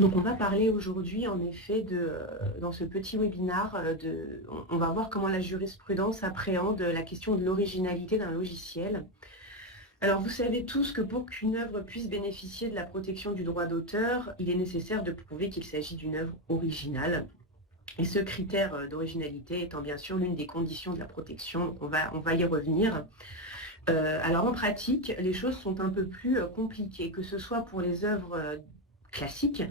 Donc on va parler aujourd'hui en effet dans ce petit webinaire, on va voir comment la jurisprudence appréhende la question de l'originalité d'un logiciel. Alors vous savez tous que pour qu'une œuvre puisse bénéficier de la protection du droit d'auteur, il est nécessaire de prouver qu'il s'agit d'une œuvre originale. Et ce critère d'originalité étant bien sûr l'une des conditions de la protection, donc on va y revenir. Alors en pratique, les choses sont un peu plus compliquées, que ce soit pour les œuvres classiques,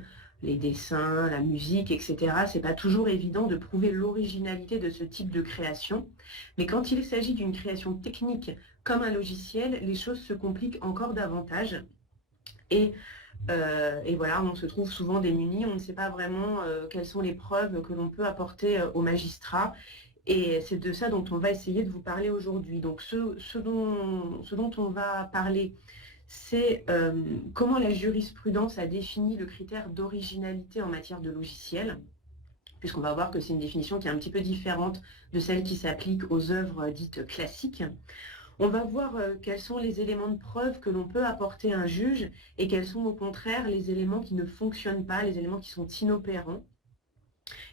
les dessins, la musique, etc. C'est pas toujours évident de prouver l'originalité de ce type de création. Mais quand il s'agit d'une création technique comme un logiciel, les choses se compliquent encore davantage. Et voilà, on se trouve souvent démunis, on ne sait pas vraiment quelles sont les preuves que l'on peut apporter aux magistrats. Et c'est de ça dont on va essayer de vous parler aujourd'hui. Donc ce dont on va parler, c'est comment la jurisprudence a défini le critère d'originalité en matière de logiciel, puisqu'on va voir que c'est une définition qui est un petit peu différente de celle qui s'applique aux œuvres dites classiques. On va voir quels sont les éléments de preuve que l'on peut apporter à un juge et quels sont au contraire les éléments qui ne fonctionnent pas, les éléments qui sont inopérants.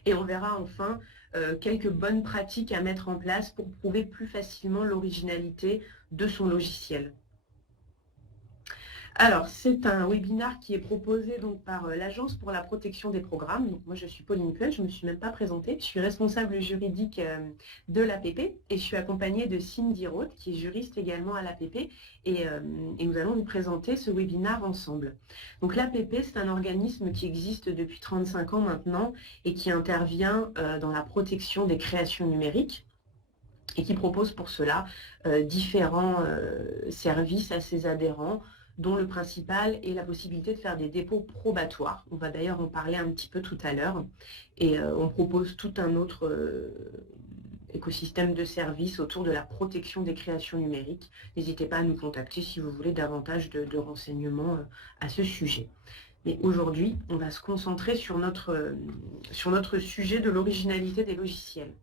Et on verra enfin quelques bonnes pratiques à mettre en place pour prouver plus facilement l'originalité de son logiciel. Alors, c'est un webinaire qui est proposé donc par l'Agence pour la protection des programmes. Donc, moi, je suis Pauline Puel, je ne me suis même pas présentée. Je suis responsable juridique de l'APP et je suis accompagnée de Cindy Roth, qui est juriste également à l'APP. Et nous allons vous présenter ce webinaire ensemble. Donc, l'APP, c'est un organisme qui existe depuis 35 ans maintenant et qui intervient dans la protection des créations numériques et qui propose pour cela différents services à ses adhérents, dont le principal est la possibilité de faire des dépôts probatoires. On va d'ailleurs en parler un petit peu tout à l'heure. Et on propose tout un autre écosystème de services autour de la protection des créations numériques. N'hésitez pas à nous contacter si vous voulez davantage de renseignements à ce sujet. Mais aujourd'hui, on va se concentrer sur notre sujet de l'originalité des logiciels.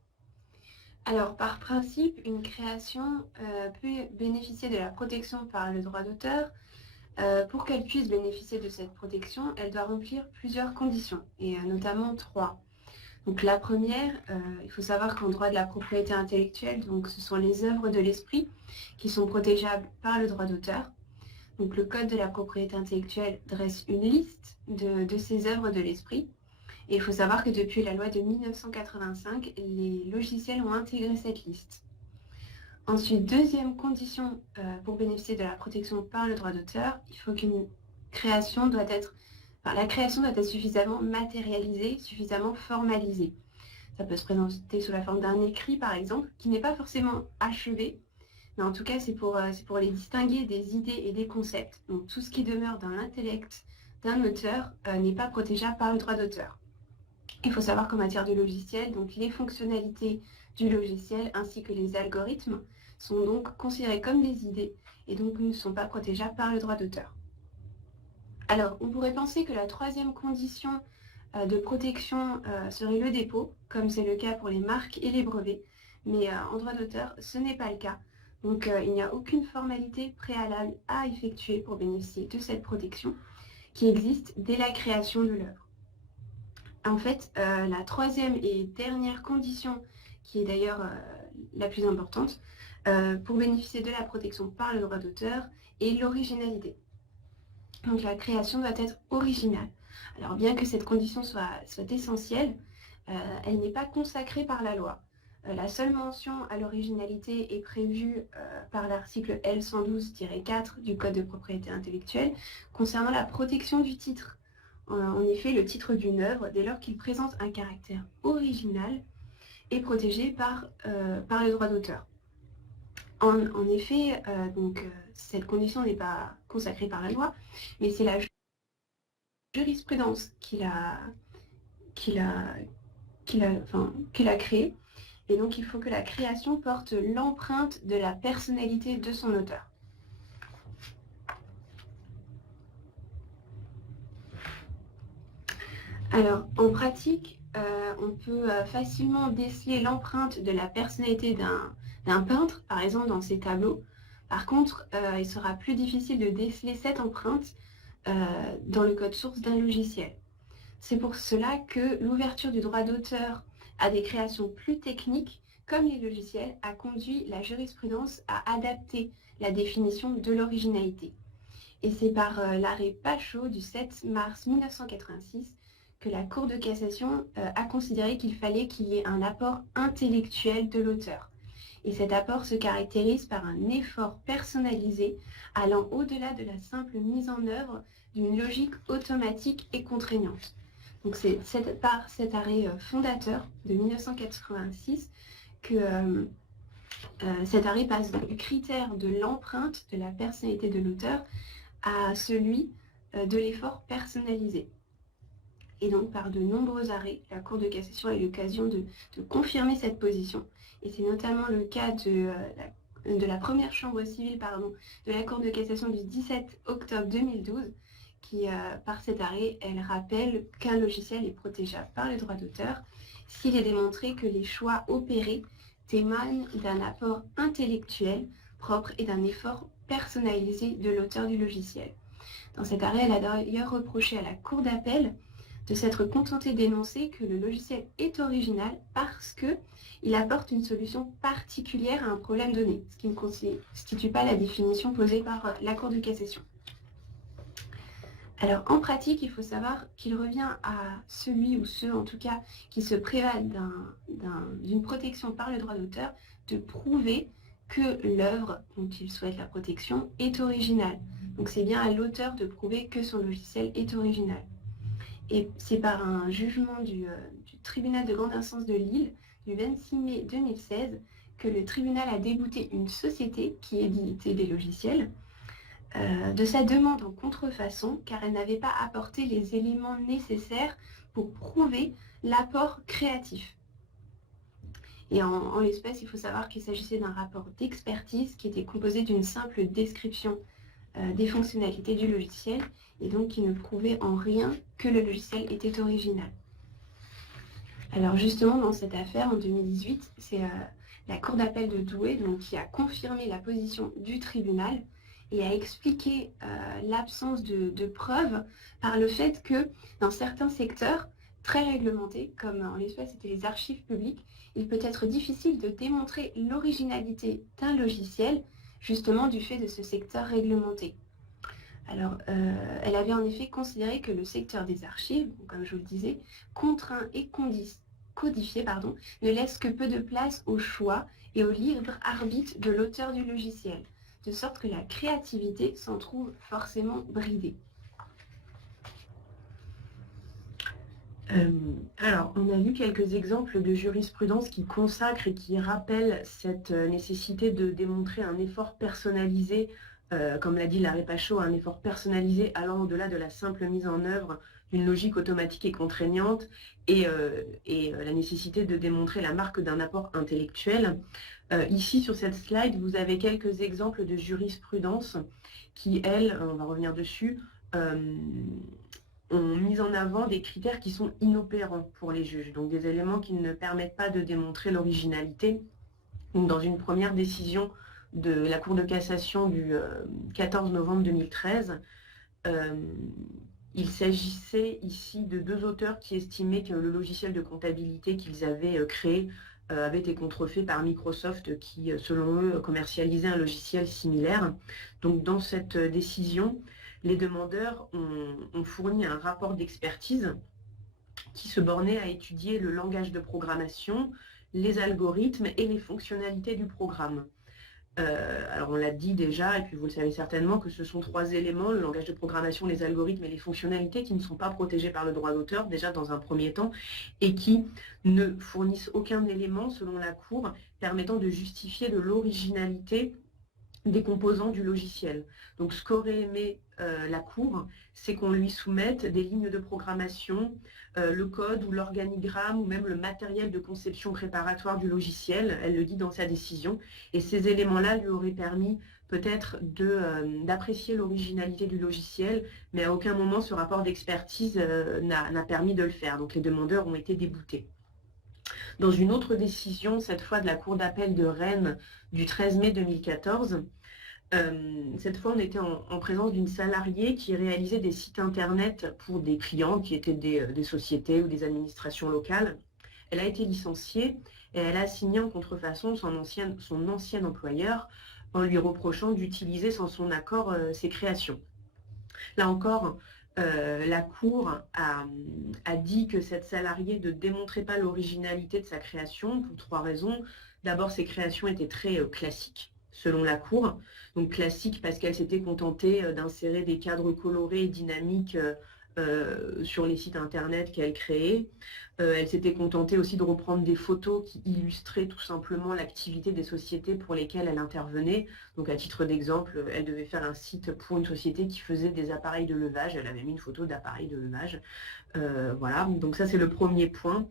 Alors, par principe, une création peut bénéficier de la protection par le droit d'auteur. Pour qu'elle puisse bénéficier de cette protection, elle doit remplir plusieurs conditions, et notamment 3. Donc la première, il faut savoir qu'en droit de la propriété intellectuelle, donc, ce sont les œuvres de l'esprit qui sont protégeables par le droit d'auteur. Donc le Code de la propriété intellectuelle dresse une liste de ces œuvres de l'esprit. Et il faut savoir que depuis la loi de 1985, les logiciels ont intégré cette liste. Ensuite, deuxième condition pour bénéficier de la protection par le droit d'auteur, il faut qu'une création doit être, la création doit être suffisamment matérialisée, suffisamment formalisée. Ça peut se présenter sous la forme d'un écrit, par exemple, qui n'est pas forcément achevé, mais en tout cas, c'est pour les distinguer des idées et des concepts. Donc, tout ce qui demeure dans l'intellect d'un auteur n'est pas protégeable par le droit d'auteur. Il faut savoir qu'en matière de logiciel, donc les fonctionnalités du logiciel ainsi que les algorithmes sont donc considérés comme des idées et donc ne sont pas protégeables par le droit d'auteur. Alors, on pourrait penser que la troisième condition de protection serait le dépôt, comme c'est le cas pour les marques et les brevets, mais en droit d'auteur, ce n'est pas le cas. Donc, il n'y a aucune formalité préalable à effectuer pour bénéficier de cette protection qui existe dès la création de l'œuvre. En fait, la troisième et dernière condition, qui est d'ailleurs la plus importante, pour bénéficier de la protection par le droit d'auteur, est l'originalité. Donc la création doit être originale. Alors bien que cette condition soit essentielle, elle n'est pas consacrée par la loi. La seule mention à l'originalité est prévue par l'article L112-4 du Code de propriété intellectuelle concernant la protection du titre. En effet, le titre d'une œuvre, dès lors qu'il présente un caractère original, est protégé par le droit d'auteur. En effet, cette condition n'est pas consacrée par la loi, mais c'est la jurisprudence qui l'a créée. Et donc, il faut que la création porte l'empreinte de la personnalité de son auteur. Alors, en pratique, on peut facilement déceler l'empreinte de la personnalité d'un peintre, par exemple dans ses tableaux. Par contre, il sera plus difficile de déceler cette empreinte dans le code source d'un logiciel. C'est pour cela que l'ouverture du droit d'auteur à des créations plus techniques, comme les logiciels, a conduit la jurisprudence à adapter la définition de l'originalité. Et c'est par l'arrêt Pachot du 7 mars 1986 que la Cour de cassation a considéré qu'il fallait qu'il y ait un apport intellectuel de l'auteur. Et cet apport se caractérise par un effort personnalisé allant au-delà de la simple mise en œuvre d'une logique automatique et contraignante. Donc c'est par cet arrêt fondateur de 1986 que cet arrêt passe du critère de l'empreinte de la personnalité de l'auteur à celui de l'effort personnalisé. Et donc, par de nombreux arrêts, la Cour de cassation a eu l'occasion de confirmer cette position. Et c'est notamment le cas de la première chambre civile de la Cour de cassation du 17 octobre 2012, qui, par cet arrêt, elle rappelle qu'un logiciel est protégeable par le droit d'auteur s'il est démontré que les choix opérés témoignent d'un apport intellectuel propre et d'un effort personnalisé de l'auteur du logiciel. Dans cet arrêt, elle a d'ailleurs reproché à la Cour d'appel de s'être contentée d'énoncer que le logiciel est original parce qu'il apporte une solution particulière à un problème donné, ce qui ne constitue pas la définition posée par la Cour de cassation. Alors en pratique, il faut savoir qu'il revient à celui ou ceux en tout cas qui se prévalent d'une protection par le droit d'auteur de prouver que l'œuvre dont il souhaite la protection est originale. Donc c'est bien à l'auteur de prouver que son logiciel est original. Et c'est par un jugement du tribunal de grande instance de Lille du 26 mai 2016 que le tribunal a débouté une société qui éditait des logiciels de sa demande en contrefaçon car elle n'avait pas apporté les éléments nécessaires pour prouver l'apport créatif. Et en l'espèce, il faut savoir qu'il s'agissait d'un rapport d'expertise qui était composé d'une simple description des fonctionnalités du logiciel et donc qui ne prouvait en rien que le logiciel était original. Alors justement, dans cette affaire, en 2018, c'est la Cour d'appel de Douai qui a confirmé la position du tribunal et a expliqué l'absence de preuves par le fait que dans certains secteurs très réglementés, comme en l'espèce c'était les archives publiques, il peut être difficile de démontrer l'originalité d'un logiciel justement du fait de ce secteur réglementé. Alors, elle avait en effet considéré que le secteur des archives, comme je vous le disais, contraint et codifié, ne laisse que peu de place au choix et au libre arbitre de l'auteur du logiciel, de sorte que la créativité s'en trouve forcément bridée. Alors, on a vu quelques exemples de jurisprudence qui consacrent et qui rappellent cette nécessité de démontrer un effort personnalisé, comme l'a dit l'arrêt Pachot, un effort personnalisé allant au-delà de la simple mise en œuvre d'une logique automatique et contraignante, et la nécessité de démontrer la marque d'un apport intellectuel. Ici, sur cette slide, vous avez quelques exemples de jurisprudence qui, elles, on va revenir dessus, ont mis en avant des critères qui sont inopérants pour les juges, donc des éléments qui ne permettent pas de démontrer l'originalité. Dans une première décision de la Cour de cassation du 14 novembre 2013, il s'agissait ici de deux auteurs qui estimaient que le logiciel de comptabilité qu'ils avaient créé avait été contrefait par Microsoft qui, selon eux, commercialisait un logiciel similaire. Donc dans cette décision, les demandeurs ont fourni un rapport d'expertise qui se bornait à étudier le langage de programmation, les algorithmes et les fonctionnalités du programme. Alors on l'a dit déjà, et puis vous le savez certainement, que ce sont trois éléments, le langage de programmation, les algorithmes et les fonctionnalités, qui ne sont pas protégés par le droit d'auteur, déjà dans un premier temps, et qui ne fournissent aucun élément, selon la Cour, permettant de justifier de l'originalité des composants du logiciel. Donc ce qu'aurait aimé la Cour, c'est qu'on lui soumette des lignes de programmation, le code ou l'organigramme ou même le matériel de conception préparatoire du logiciel, elle le dit dans sa décision, et ces éléments-là lui auraient permis peut-être d'apprécier l'originalité du logiciel, mais à aucun moment ce rapport d'expertise n'a permis de le faire, donc les demandeurs ont été déboutés. Dans une autre décision, cette fois de la Cour d'appel de Rennes du 13 mai 2014, Cette fois, on était en présence d'une salariée qui réalisait des sites internet pour des clients qui étaient des sociétés ou des administrations locales. Elle a été licenciée et elle a signé en contrefaçon son ancien employeur en lui reprochant d'utiliser sans son accord ses créations. Là encore, la Cour a dit que cette salariée ne démontrait pas l'originalité de sa création pour 3 raisons. D'abord, ses créations étaient très classiques, selon la Cour. Donc classiques parce qu'elle s'était contentée d'insérer des cadres colorés et dynamiques sur les sites internet qu'elle créait. Elle s'était contentée aussi de reprendre des photos qui illustraient tout simplement l'activité des sociétés pour lesquelles elle intervenait. Donc à titre d'exemple, elle devait faire un site pour une société qui faisait des appareils de levage. Elle avait mis une photo d'appareil de levage. Voilà, donc ça c'est le premier point,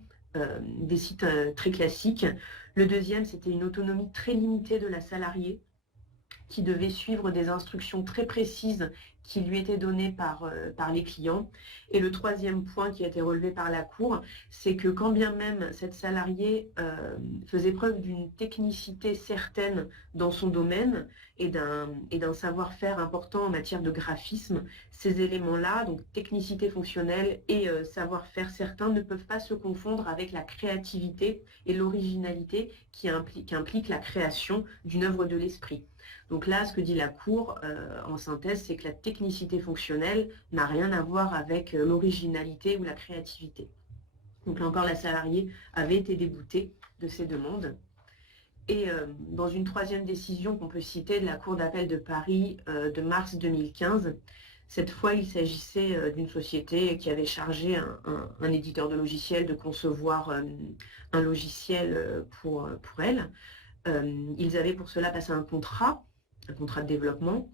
des sites très classiques. Le deuxième, c'était une autonomie très limitée de la salariée qui devait suivre des instructions très précises qui lui étaient données par les clients. Et le troisième point qui a été relevé par la Cour, c'est que quand bien même cette salariée faisait preuve d'une technicité certaine dans son domaine et d'un savoir-faire important en matière de graphisme, ces éléments-là, donc technicité fonctionnelle et savoir-faire certain, ne peuvent pas se confondre avec la créativité et l'originalité qui implique la création d'une œuvre de l'esprit. Donc là, ce que dit la Cour, en synthèse, c'est que la technicité fonctionnelle n'a rien à voir avec l'originalité ou la créativité. Donc là encore, la salariée avait été déboutée de ces demandes. Et dans une troisième décision qu'on peut citer de la Cour d'appel de Paris de mars 2015, cette fois, il s'agissait d'une société qui avait chargé un éditeur de logiciels de concevoir un logiciel pour elle. Ils avaient pour cela passé un contrat de développement.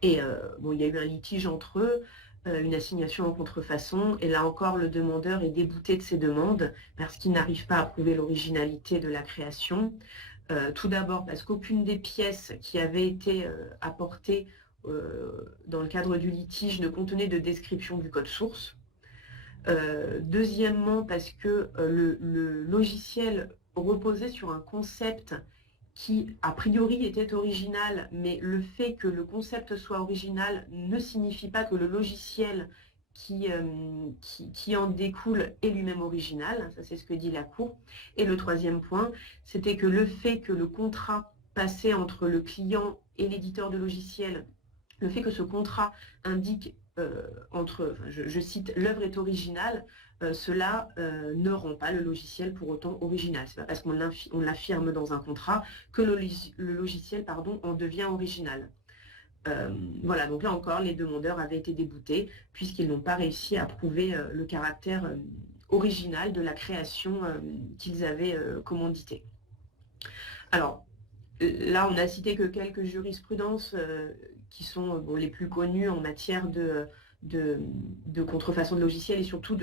Et bon, il y a eu un litige entre eux, une assignation en contrefaçon. Et là encore, le demandeur est débouté de ses demandes parce qu'il n'arrive pas à prouver l'originalité de la création. Tout d'abord parce qu'aucune des pièces qui avaient été apportées dans le cadre du litige ne contenait de description du code source. Deuxièmement, parce que le logiciel reposait sur un concept qui, a priori, était original, mais le fait que le concept soit original ne signifie pas que le logiciel qui en découle est lui-même original. Ça, c'est ce que dit la Cour. Et le troisième point, c'était que le fait que le contrat passé entre le client et l'éditeur de logiciel, le fait que ce contrat indique je cite, l'œuvre est originale, cela ne rend pas le logiciel pour autant original. Ce n'est pas parce qu'on l'affirme dans un contrat que le logiciel en devient original. Voilà, donc là encore, les demandeurs avaient été déboutés puisqu'ils n'ont pas réussi à prouver le caractère original de la création qu'ils avaient commanditée. Alors, là, on n'a cité que quelques jurisprudences qui sont les plus connues en matière de contrefaçon de logiciels et surtout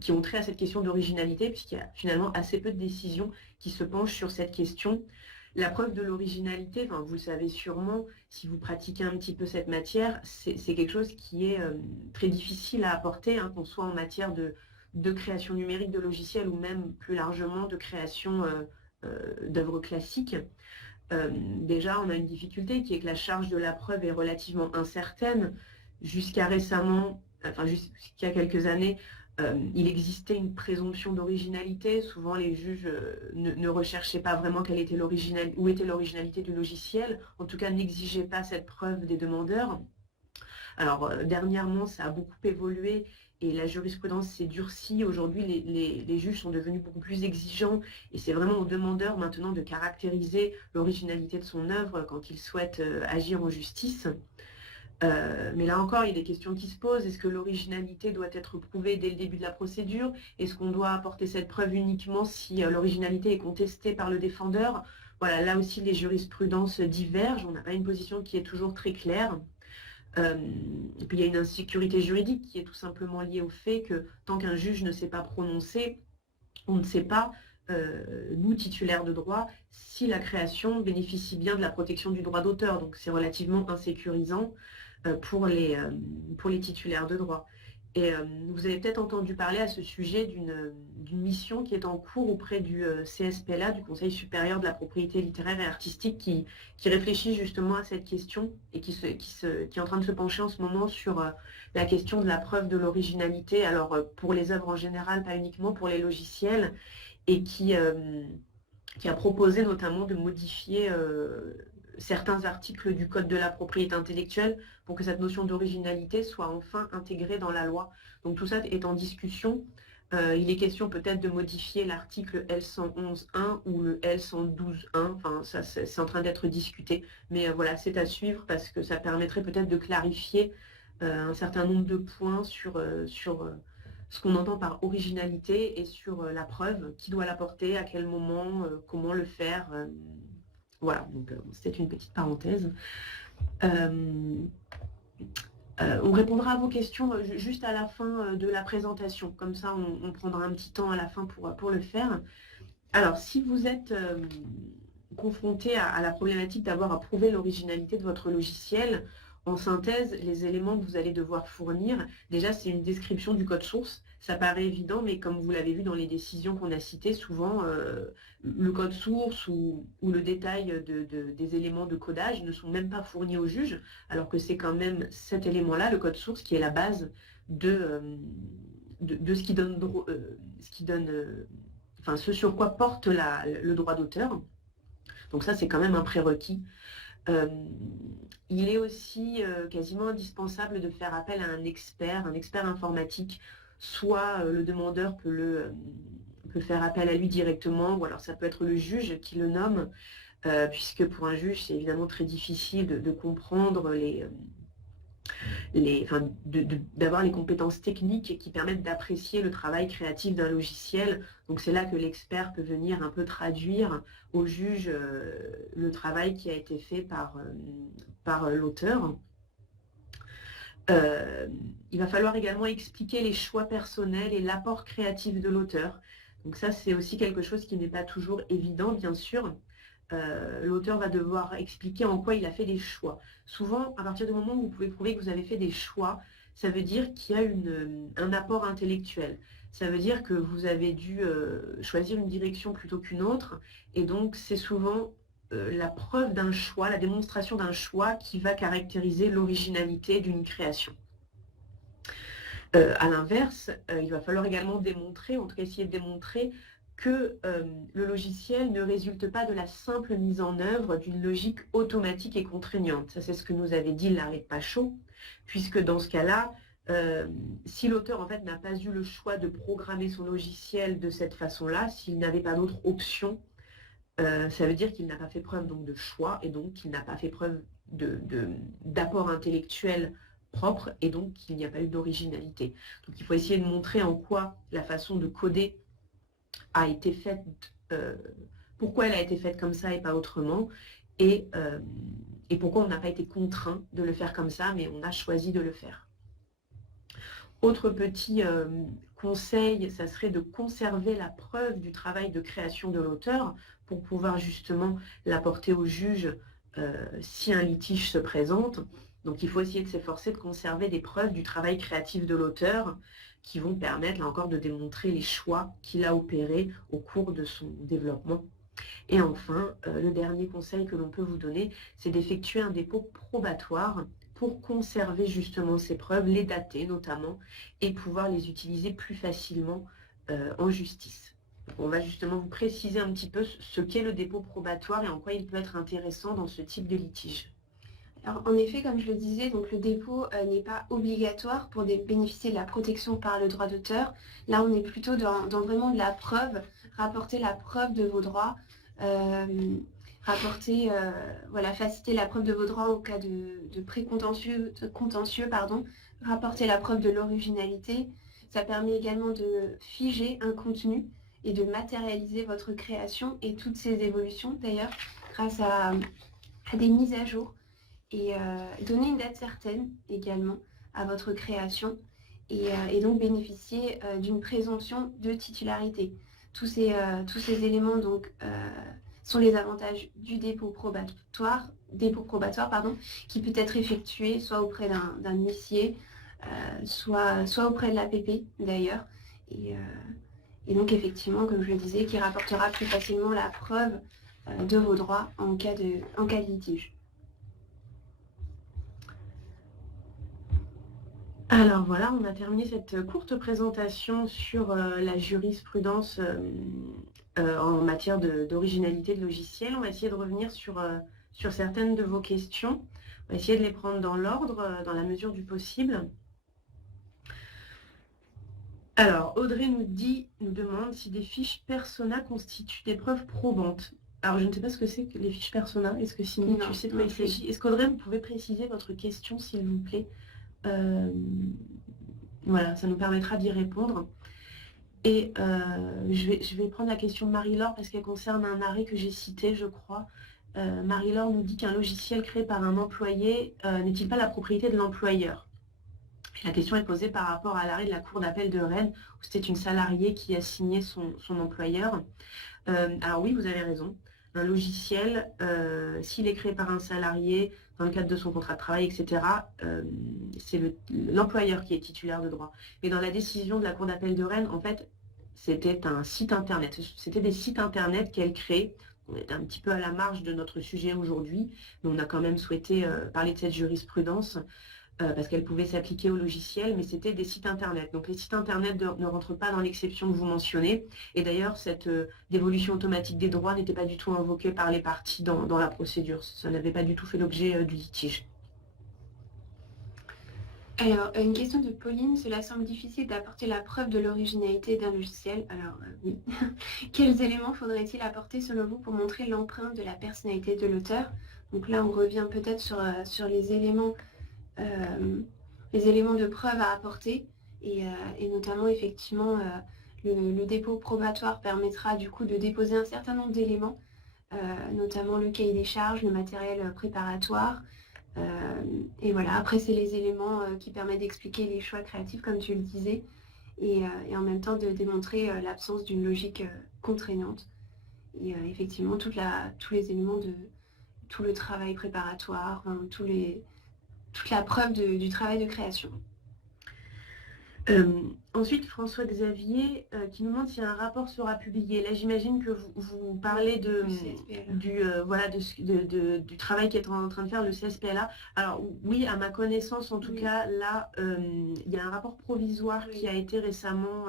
qui ont trait à cette question d'originalité, puisqu'il y a finalement assez peu de décisions qui se penchent sur cette question. La preuve de l'originalité, vous le savez sûrement, si vous pratiquez un petit peu cette matière, c'est quelque chose qui est très difficile à apporter, qu'on soit en matière de création numérique de logiciels ou même plus largement de création d'œuvres classiques. Déjà, on a une difficulté qui est que la charge de la preuve est relativement incertaine. Jusqu'à récemment, jusqu'à quelques années, il existait une présomption d'originalité. Souvent, les juges ne recherchaient pas vraiment où était l'originalité du logiciel, en tout cas n'exigeaient pas cette preuve des demandeurs. Alors, dernièrement, ça a beaucoup évolué et la jurisprudence s'est durcie. Aujourd'hui, les juges sont devenus beaucoup plus exigeants et c'est vraiment au demandeur maintenant de caractériser l'originalité de son œuvre quand il souhaite agir en justice. Mais là encore, il y a des questions qui se posent. Est-ce que l'originalité doit être prouvée dès le début de la procédure? Est-ce qu'on doit apporter cette preuve uniquement si l'originalité est contestée par le défendeur? Voilà, là aussi, les jurisprudences divergent. On n'a pas une position qui est toujours très claire. Et puis il y a une insécurité juridique qui est tout simplement liée au fait que tant qu'un juge ne s'est pas prononcé, on ne sait pas, nous titulaires de droit, si la création bénéficie bien de la protection du droit d'auteur. Donc c'est relativement insécurisant pour les titulaires de droit. Et vous avez peut-être entendu parler à ce sujet d'une mission qui est en cours auprès du CSPLA, du Conseil supérieur de la propriété littéraire et artistique, qui réfléchit justement à cette question et qui est en train de se pencher en ce moment sur la question de la preuve de l'originalité, alors pour les œuvres en général, pas uniquement pour les logiciels, et qui a proposé notamment de modifier certains articles du Code de la propriété intellectuelle pour que cette notion d'originalité soit enfin intégrée dans la loi. Donc tout ça est en discussion. Il est question peut-être de modifier l'article L111.1 ou le L112.1. Enfin, ça, c'est en train d'être discuté. Mais voilà, c'est à suivre parce que ça permettrait peut-être de clarifier un certain nombre de points sur ce qu'on entend par originalité et sur la preuve, qui doit l'apporter, à quel moment, comment le faire. Voilà, donc c'était une petite parenthèse. On répondra à vos questions juste à la fin de la présentation. Comme ça, on prendra un petit temps à la fin pour le faire. Alors, si vous êtes confronté à la problématique d'avoir à prouver l'originalité de votre logiciel, en synthèse, les éléments que vous allez devoir fournir, déjà, c'est une description du code source. Ça paraît évident, mais comme vous l'avez vu dans les décisions qu'on a citées, souvent, le code source ou le détail des éléments de codage ne sont même pas fournis au juge, alors que c'est quand même cet élément-là, le code source, qui est la base de ce qui donne, enfin, ce sur quoi porte le droit d'auteur. Donc ça, c'est quand même un prérequis. Il est aussi quasiment indispensable de faire appel à un expert informatique. Soit le demandeur peut faire appel à lui directement, ou alors ça peut être le juge qui le nomme, puisque pour un juge, c'est évidemment très difficile de comprendre d'avoir les compétences techniques qui permettent d'apprécier le travail créatif d'un logiciel. Donc c'est là que l'expert peut venir un peu traduire au juge le travail qui a été fait par l'auteur. Il va falloir également expliquer les choix personnels et l'apport créatif de l'auteur. Donc ça, c'est aussi quelque chose qui n'est pas toujours évident, bien sûr. L'auteur va devoir expliquer en quoi il a fait des choix. Souvent, à partir du moment où vous pouvez prouver que vous avez fait des choix, ça veut dire qu'il y a un apport intellectuel. Ça veut dire que vous avez dû choisir une direction plutôt qu'une autre. Et donc, c'est souvent la preuve d'un choix, la démonstration d'un choix qui va caractériser l'originalité d'une création. À l'inverse, il va falloir également démontrer, en tout cas essayer de démontrer, que le logiciel ne résulte pas de la simple mise en œuvre d'une logique automatique et contraignante. Ça, c'est ce que nous avait dit Larry Pachot, puisque dans ce cas-là, si l'auteur en fait n'a pas eu le choix de programmer son logiciel de cette façon-là, s'il n'avait pas d'autre option, ça veut dire qu'il n'a pas fait preuve donc, de choix et donc qu'il n'a pas fait preuve d'apport intellectuel propre et donc qu'il n'y a pas eu d'originalité. Donc il faut essayer de montrer en quoi la façon de coder a été faite, pourquoi elle a été faite comme ça et pas autrement, et pourquoi on n'a pas été contraint de le faire comme ça, mais on a choisi de le faire. Autre petit conseil, ça serait de conserver la preuve du travail de création de l'auteur pour pouvoir justement l'apporter au juge si un litige se présente. Donc il faut essayer de s'efforcer de conserver des preuves du travail créatif de l'auteur qui vont permettre là encore de démontrer les choix qu'il a opérés au cours de son développement. Et enfin, le dernier conseil que l'on peut vous donner, c'est d'effectuer un dépôt probatoire pour conserver justement ces preuves, les dater notamment, et pouvoir les utiliser plus facilement en justice. Donc, on va justement vous préciser un petit peu ce qu'est le dépôt probatoire et en quoi il peut être intéressant dans ce type de litige. Alors, en effet, comme je le disais, donc le dépôt n'est pas obligatoire pour bénéficier de la protection par le droit d'auteur. Là, on est plutôt dans vraiment de la preuve, rapporter la preuve de vos droits, faciliter la preuve de vos droits au cas de précontentieux, rapporter la preuve de l'originalité. Ça permet également de figer un contenu et de matérialiser votre création et toutes ces évolutions, d'ailleurs, grâce à des mises à jour. Et donner une date certaine également à votre création et donc bénéficier d'une présomption de titularité. Tous ces éléments donc, sont les avantages du dépôt probatoire qui peut être effectué soit auprès d'un huissier, soit auprès de l'APP d'ailleurs. Et donc effectivement, comme je le disais, qui rapportera plus facilement la preuve de vos droits en cas de litige. Alors voilà, on a terminé cette courte présentation sur la jurisprudence en matière d'originalité de logiciel. On va essayer de revenir sur certaines de vos questions. On va essayer de les prendre dans l'ordre, dans la mesure du possible. Alors, Audrey nous demande si des fiches persona constituent des preuves probantes. Alors, je ne sais pas ce que c'est que les fiches persona. Est-ce que Cindy, tu sais de quoi il s'agit? Est-ce qu'Audrey, vous pouvez préciser votre question, s'il vous plaît? Voilà, ça nous permettra d'y répondre. Et je vais prendre la question de Marie-Laure parce qu'elle concerne un arrêt que j'ai cité, je crois. Marie-Laure nous dit qu'un logiciel créé par un employé n'est-il pas la propriété de l'employeur? La question est posée par rapport à l'arrêt de la Cour d'appel de Rennes, où c'était une salariée qui a signé son employeur. Alors oui, vous avez raison. Un logiciel, s'il est créé par un salarié, dans le cadre de son contrat de travail, etc., c'est l'employeur qui est titulaire de droit. Mais dans la décision de la Cour d'appel de Rennes, en fait, c'était un site internet. C'était des sites internet qu'elle crée. On est un petit peu à la marge de notre sujet aujourd'hui, mais on a quand même souhaité parler de cette jurisprudence parce qu'elle pouvait s'appliquer au logiciel, mais c'était des sites internet. Donc les sites internet ne rentrent pas dans l'exception que vous mentionnez. Et d'ailleurs, cette dévolution automatique des droits n'était pas du tout invoquée par les parties dans la procédure. Ça n'avait pas du tout fait l'objet du litige. Alors, une question de Pauline, cela semble difficile d'apporter la preuve de l'originalité d'un logiciel. Alors, oui. Quels éléments faudrait-il apporter selon vous pour montrer l'empreinte de la personnalité de l'auteur? Donc là, on revient peut-être sur les éléments de preuve à apporter et notamment effectivement le dépôt probatoire permettra du coup de déposer un certain nombre d'éléments, notamment le cahier des charges, le matériel préparatoire. Et voilà, après c'est les éléments qui permettent d'expliquer les choix créatifs comme tu le disais et en même temps de démontrer l'absence d'une logique contraignante. Et effectivement tous les éléments de tout le travail préparatoire, toute la preuve du travail de création. Ensuite, François-Xavier qui nous demande si un rapport sera publié. Là, j'imagine que vous parlez du travail qu'est en train de faire le CSPLA. Alors oui, à ma connaissance, en tout cas, là, il y a un rapport provisoire qui a été récemment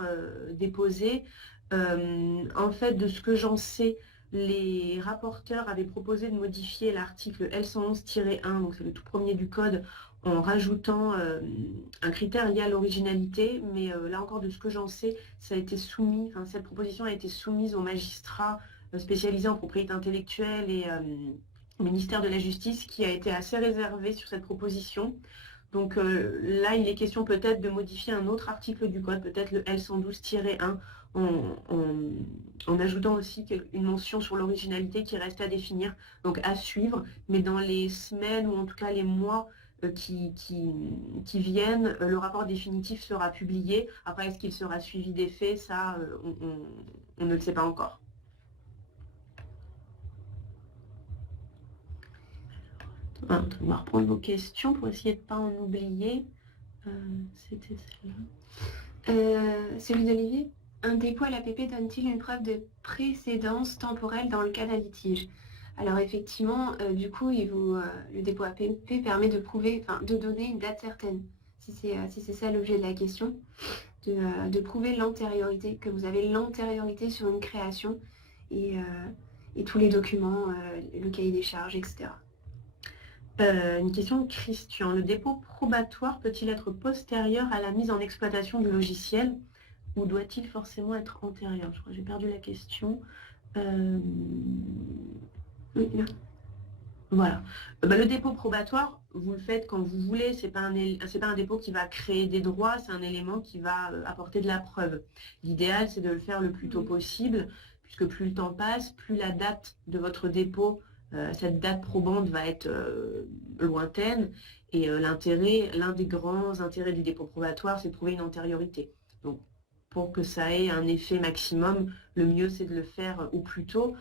déposé. En fait, de ce que j'en sais, les rapporteurs avaient proposé de modifier l'article L111-1, donc c'est le tout premier du code, en rajoutant un critère lié à l'originalité, mais là encore de ce que j'en sais, ça a été soumis, cette proposition a été soumise aux magistrats spécialisés en propriété intellectuelle et au ministère de la Justice qui a été assez réservé sur cette proposition. Donc là, il est question peut-être de modifier un autre article du code, peut-être le L112-1, en ajoutant aussi une mention sur l'originalité qui reste à définir, donc à suivre, mais dans les semaines ou en tout cas les mois qui viennent, le rapport définitif sera publié. Après, est-ce qu'il sera suivi des faits? Ça, on ne le sait pas encore. On va reprendre vos questions pour essayer de ne pas en oublier. C'était celle-là. Celui d'Olivier. Un dépôt à l'APP donne-t-il une preuve de précédence temporelle dans le cas d'un litige? Alors effectivement, du coup, le dépôt APP permet de donner une date certaine, si c'est ça l'objet de la question, de prouver l'antériorité, que vous avez l'antériorité sur une création et tous les documents, le cahier des charges, etc. Une question de Christian. Le dépôt probatoire peut-il être postérieur à la mise en exploitation du logiciel ou doit-il forcément être antérieur? Je crois que j'ai perdu la question. Oui, là. Voilà. Le dépôt probatoire, vous le faites quand vous voulez. C'est pas un dépôt qui va créer des droits, c'est un élément qui va apporter de la preuve. L'idéal, c'est de le faire le plus tôt possible, puisque plus le temps passe, plus la date de votre dépôt, cette date probante va être lointaine. Et l'un des grands intérêts du dépôt probatoire, c'est de prouver une antériorité. Donc, pour que ça ait un effet maximum, le mieux, c'est de le faire au plus tôt.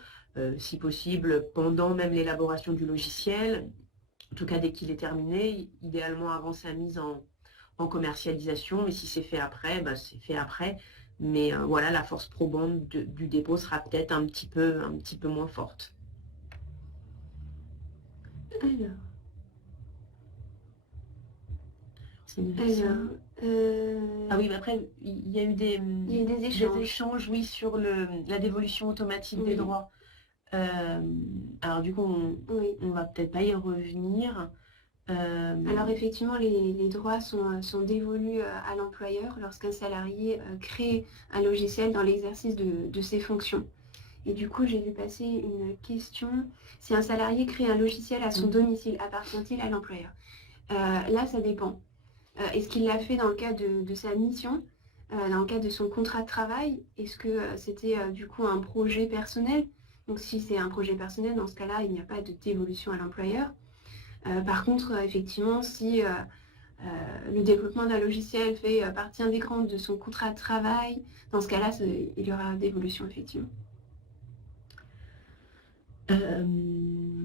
Si possible pendant même l'élaboration du logiciel, en tout cas dès qu'il est terminé, idéalement avant sa mise en en commercialisation, mais si c'est fait après, bah, c'est fait après. Mais voilà, la force probante du dépôt sera peut-être un petit peu moins forte. Alors, Alors, ah oui, mais après, il y a eu il y a eu des échanges. échanges, oui, sur la dévolution automatique des Oui. droits. Alors du coup, Oui. on va peut-être pas y revenir. Alors effectivement, les droits sont dévolus à l'employeur lorsqu'un salarié crée un logiciel dans l'exercice de ses fonctions. Et du coup, j'ai vu passer une question. Si un salarié crée un logiciel à son domicile, appartient-il à l'employeur? Là, ça dépend. Est-ce qu'il l'a fait dans le cadre de sa mission, dans le cadre de son contrat de travail? Est-ce que c'était du coup un projet personnel? Donc si c'est un projet personnel, dans ce cas-là, il n'y a pas de dévolution à l'employeur. Par contre, effectivement, si le développement d'un logiciel fait partie intégrante de son contrat de travail, dans ce cas-là, il y aura dévolution, effectivement.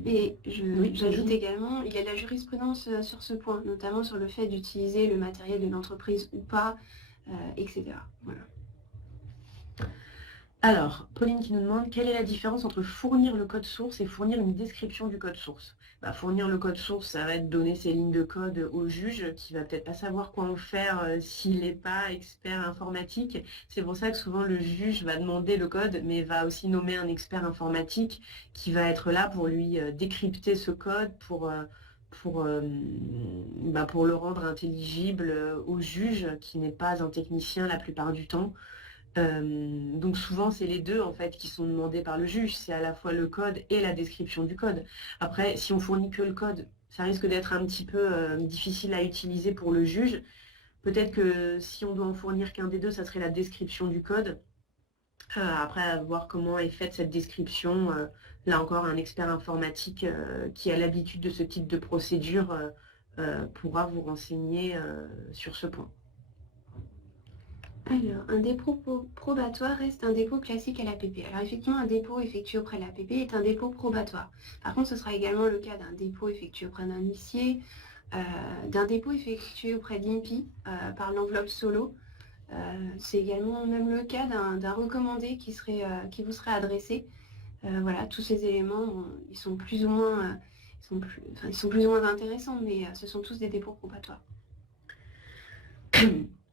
Et j'ajoute également, il y a de la jurisprudence sur ce point, notamment sur le fait d'utiliser le matériel de l'entreprise ou pas, etc. Voilà. Alors, Pauline qui nous demande quelle est la différence entre fournir le code source et fournir une description du code source. Bah, fournir le code source, ça va être donner ses lignes de code au juge qui va peut-être pas savoir quoi en faire s'il n'est pas expert informatique. C'est pour ça que souvent le juge va demander le code, mais va aussi nommer un expert informatique qui va être là pour lui décrypter ce code, pour le rendre intelligible au juge qui n'est pas un technicien la plupart du temps. Donc souvent, c'est les deux en fait qui sont demandés par le juge. C'est à la fois le code et la description du code. Après, si on fournit que le code, ça risque d'être un petit peu difficile à utiliser pour le juge. Peut-être que si on doit en fournir qu'un des deux, ça serait la description du code. Après, à voir comment est faite cette description, là encore, un expert informatique qui a l'habitude de ce type de procédure pourra vous renseigner sur ce point. Alors, un dépôt probatoire reste un dépôt classique à l'APP. Alors effectivement, un dépôt effectué auprès de l'APP est un dépôt probatoire. Par contre, ce sera également le cas d'un dépôt effectué auprès d'un huissier, d'un dépôt effectué auprès de l'INPI par l'enveloppe solo. C'est également même le cas d'un recommandé qui vous serait adressé. Voilà, tous ces éléments, ils sont plus ou moins, ils sont plus ou moins intéressants, mais ce sont tous des dépôts probatoires.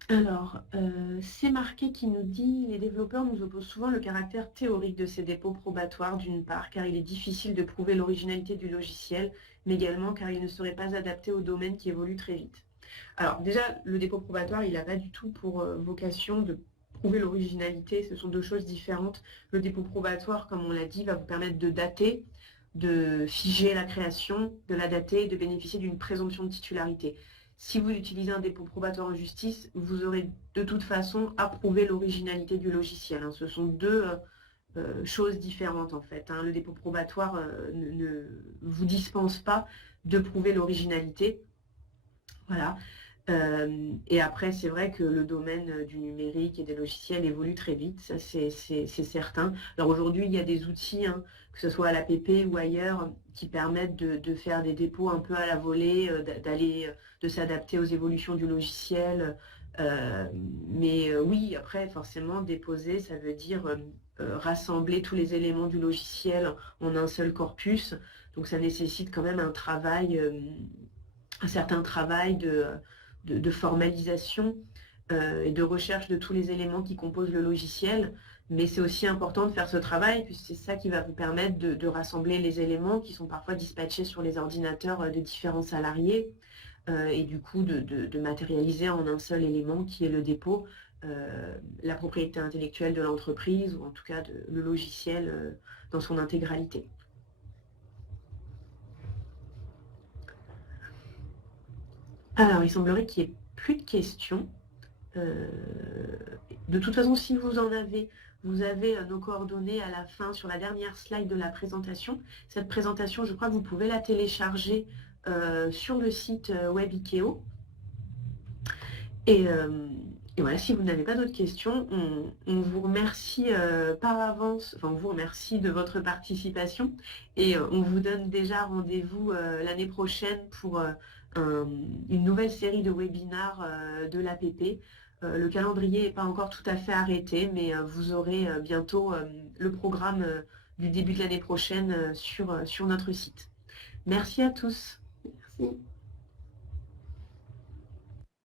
Alors, c'est marqué qui nous dit « Les développeurs nous opposent souvent le caractère théorique de ces dépôts probatoires, d'une part, car il est difficile de prouver l'originalité du logiciel, mais également car il ne serait pas adapté au domaine qui évolue très vite. » Alors déjà, le dépôt probatoire, il n'a pas du tout pour vocation de prouver l'originalité, ce sont deux choses différentes. Le dépôt probatoire, comme on l'a dit, va vous permettre de dater, de figer la création, de la dater et de bénéficier d'une présomption de titularité. Si vous utilisez un dépôt probatoire en justice, vous aurez de toute façon à prouver l'originalité du logiciel. Ce sont deux choses différentes en fait. Le dépôt probatoire ne vous dispense pas de prouver l'originalité. Voilà. Et après, c'est vrai que le domaine du numérique et des logiciels évolue très vite, ça c'est certain. Alors aujourd'hui, il y a des outils, que ce soit à l'APP ou ailleurs, qui permettent de faire des dépôts un peu à la volée, de s'adapter aux évolutions du logiciel. Mais oui, après, forcément, déposer, ça veut dire rassembler tous les éléments du logiciel en un seul corpus. Donc ça nécessite quand même un certain travail de formalisation et de recherche de tous les éléments qui composent le logiciel. Mais c'est aussi important de faire ce travail, puisque c'est ça qui va vous permettre de rassembler les éléments qui sont parfois dispatchés sur les ordinateurs de différents salariés, et du coup de matérialiser en un seul élément qui est le dépôt, la propriété intellectuelle de l'entreprise, ou en tout cas le logiciel dans son intégralité. Alors, il semblerait qu'il n'y ait plus de questions. De toute façon, si vous en avez, vous avez nos coordonnées à la fin sur la dernière slide de la présentation. Cette présentation, je crois que vous pouvez la télécharger sur le site web Ikeo. Et voilà, si vous n'avez pas d'autres questions, on vous remercie par avance, enfin on vous remercie de votre participation et on vous donne déjà rendez-vous l'année prochaine pour une nouvelle série de webinars de l'APP. Le calendrier n'est pas encore tout à fait arrêté, mais vous aurez bientôt le programme du début de l'année prochaine sur notre site. Merci à tous. Merci.